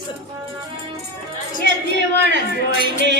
કે જીવન જોઈને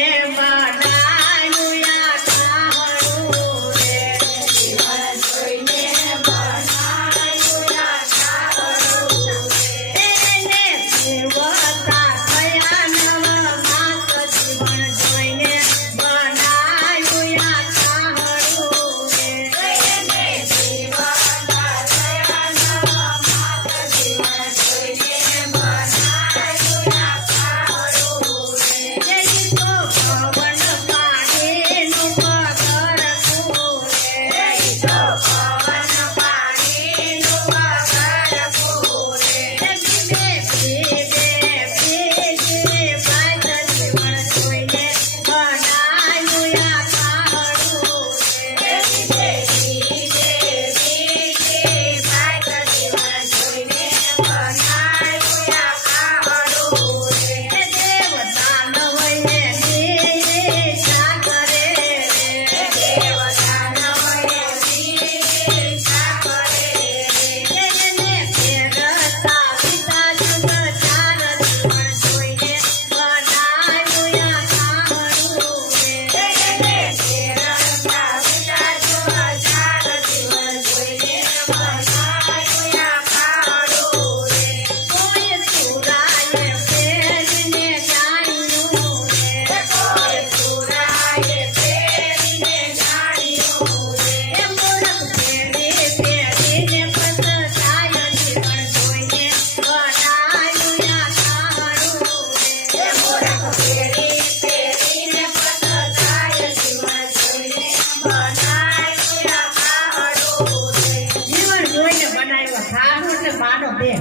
દેહ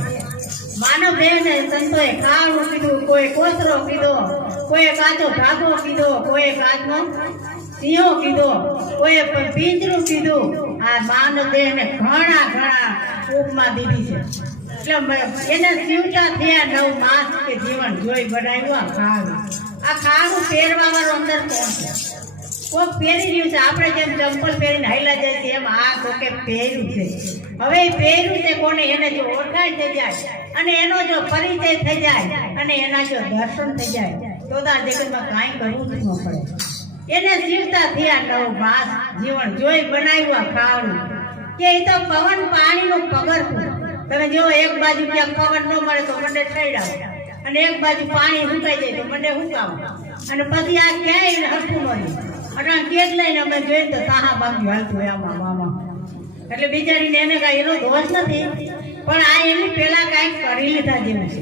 માનવ દેહને સંતોએ ખાવું કીધું કોઈ કોતરો કીધો કોઈ કાચો ભાગો કીધો કોઈ કાચનો સિંહો કીધો કોઈ પિંજરું કીધું આ માનવ દેહને ઘણા ઘણા ઉપમા દીધી છે. એટલે એને જીવતા થયા નવ માસ કે જીવન જોઈ બનાવ્યું આ ખાવું આ ખાવું પહેરવા વાળો અંદર કોણ છે? કોક પહેરી રહ્યું છે. આપણે જેમ ચંપલ પહેરીને હાઈલા જાય છે, એમ આ કોકે પહેર્યું છે. હવે એ પહેર્યું છે કોને? એને જો ઓળખાણ થઈ જાય. અને એનો જો પરિચય થઈ જાય, અને એના જો દર્શન થઈ જાય, તો તો આ જગતમાં કાંઈ કરવું જ ન પડે. એને જીવતા થયા નવ માસ જીવન. જોઈ બનાવ્યું આ ખાવાનું કે એ તો પવન પાણીનું પગરખું તમે જો એક બાજુ ક્યાંક પવન ન મળે તો મંડે ઠેડાવે અને એક બાજુ પાણી સુકાઈ જાય તો મંડે હુકાવ. અને પછી આ ક્યાંય હરતું ન અને કેક લઈને અમે જોઈએ તો સાહા બાકી હાલતું હોય આમાં મામા એટલે બિચારીને એને કાંઈ એનો દોષ નથી પણ આ એની પેલા કાંઈક કરી લીધા જેવું છે.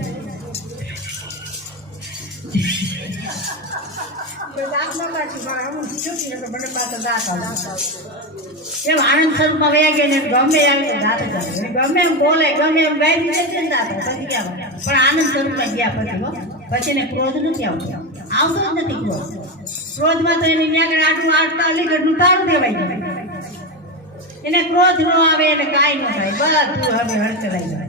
એમ આનંદ સ્વરૂપમાં ગયા ને ગમે આવે દાંત ગમે એમ બોલે ગમે એમ ગાય ને. પણ આનંદ સ્વરૂપમાં ગયા પછી. પછી એને ક્રોધ નથી આવતો. આવતો જ નથી ક્રોધ ક્રોધમાં તો એની ન્યાકડ આટલું આટલું અલીગઢનું તાળું દેવાય એને ક્રોધ નો આવે, એને કાંઈ ન થાય, બધું હવે હળચરાઈ જાય.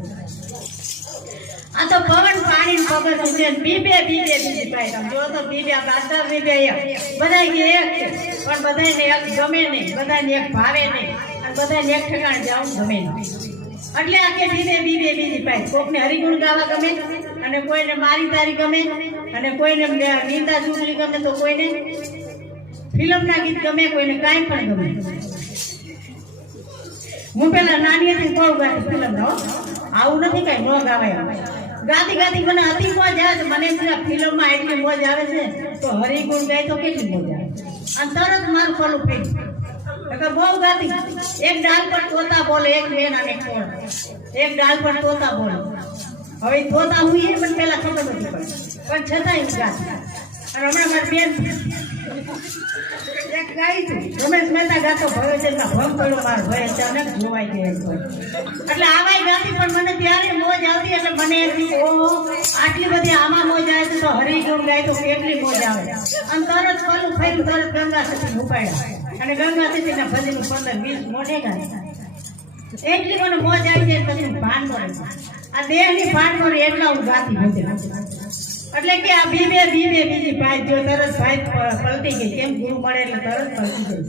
આ તો પવન પાણી ખબર છે બીબે બીબે બીજી ભાઈ તમે જો તો બીબે પાછળ બીબે એક બધા એક છે, પણ બધાને એક ગમે નહીં બધાને એક ભાવે નહીં, અને બધાને એક ઠેકાણે જવું ગમે નહીં. એટલે આ કે બીબે બીબે બીજી પાય કોકને હરિગુણ ગાવા ગમે, અને કોઈને મારી તારી ગમે અને કોઈને નિંદા ચૂંટણી ગમે તો કોઈને ફિલ્મના ગીત ગમે, કોઈને કાંઈ પણ ગમે. હું પેલા નાની હતી બહુ ગાતી ફિલ્મ નો આવું નથી કઈ, ન ગાવાય ગાતી ગાતી મને અતિ મોજ આવે મને ફિલ્મમાં એટલી મોજ આવે છે તો હરિગુણ ગાય તો કેટલી મોજ આવે. અને તરત મારું ફલું ફેંક નકર બહુ ગાતી. એક ડાલ પર તોતા બોલે, એક બેન અને કોણ. એક ડાલ પર તોતા બોલે. હવે તોતા હું એ મને પેલા ખબર નથી પડી પણ છતાંય ઇન્કાર અને હમણાં મારી બેન એક ગાય રમેશ મહેતા ગાતો ભવે છે, એમના ભંગ પડ્યો મારો ભય અને જોવાઈ ગયો એટલે આવાય ગાતી પણ મને ત્યારે મોજ આવતી, એટલે મને એટલી ઓહો આટલી બધી આમાં મોજ આવે છે, તો હરિગુણ ગાય તો કેટલી મોજ આવે. અને તરત પલું ખાઈ તરત ગંગા સતી ઉપાડ્યા. અને ગંગા સતીના ભજનનું પંદર, વીસ મોઢે ગાય એટલી મને મોજ આવી જાય, પછી ભાન મળે આ દેહની ભાન મળે એટલા હું ગાતી ભજન એટલે કે આ બીબે બીબે બીજી ભાઈ જો તરત ભાઈ પલટી ગઈ. કેમ ગુરુ મળે એટલે તરત પલટી ગઈ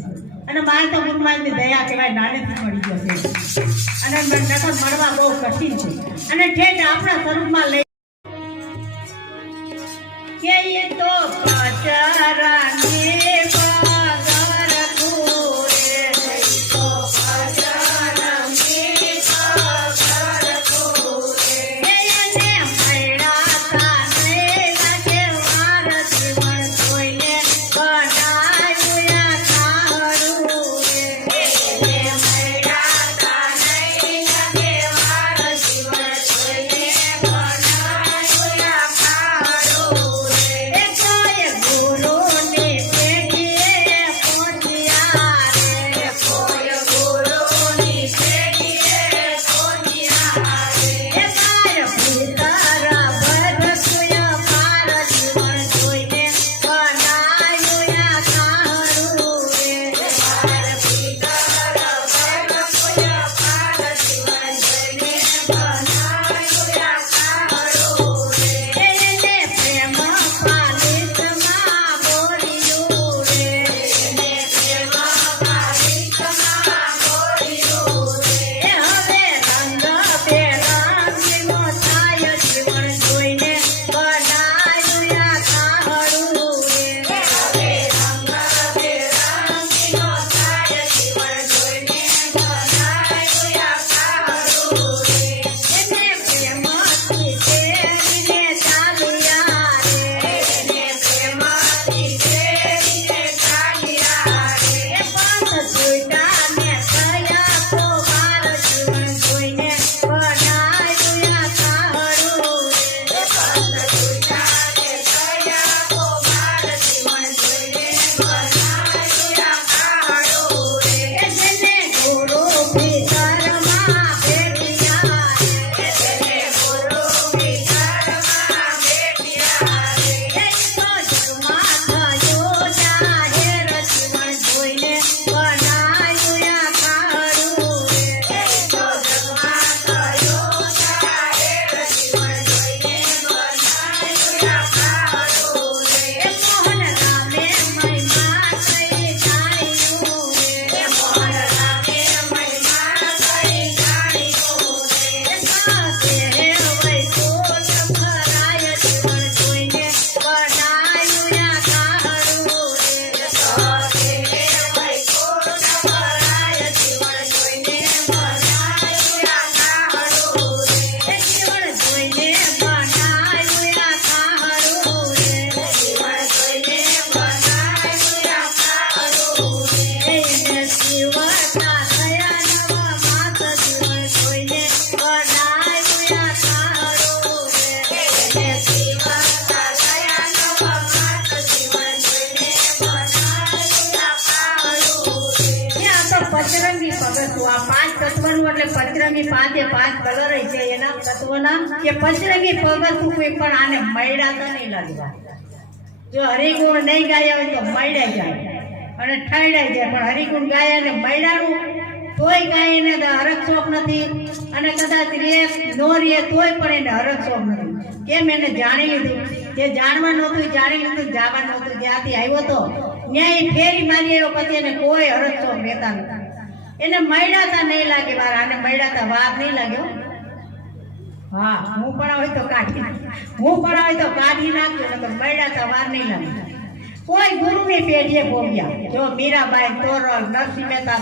અને મારે તો ગુરુમાનની દયા કહેવાય, નાનેથી મળી છે. અને નકર મળવા બહુ કઠિન છે. અને ઠેઠ આપણા સ્વરૂપમાં લઈ તત્વનું એટલે પચરંગી પાંચે પાંચ કલર છે. એના તત્વના કે પચરંગી પગથું કોઈ પણ આને મૈડા તો નહીં લાગવા જો હરિગુણ નહીં ગાયા હોય તો મૈડા જાય અને ઠરડાઈ જાય પણ હરિગુણ ગાય અને મૈડાડું તોય ગાય એને હરક શોખ નથી. અને કદાચ રે નો રે તોય પણ એને હરક શોખ નથી. કેમ એને જાણી લીધું? જે જાણવા નહોતું, જાણી લીધું જાવા નહોતું. જ્યાંથી આવ્યો તો ન્યાય ફેરી મારી એવો પછી એને કોઈ હરક શોખ રહેતા નથી. એને મળ્યા નહીં લાગે મારા, આને મળ્યા વાર નહીં લાગ્યો હા. હું પણ હોય તો કાઢી હું પણ હોય તો કાઢી નાખ્યો તો મળ્યા વાર નહીં લાગે. કોઈ ગુરુની પેઢીએ ભોગ્યા. જો મીરાબાઈ, તોરલ, નરસિંહ મહેતા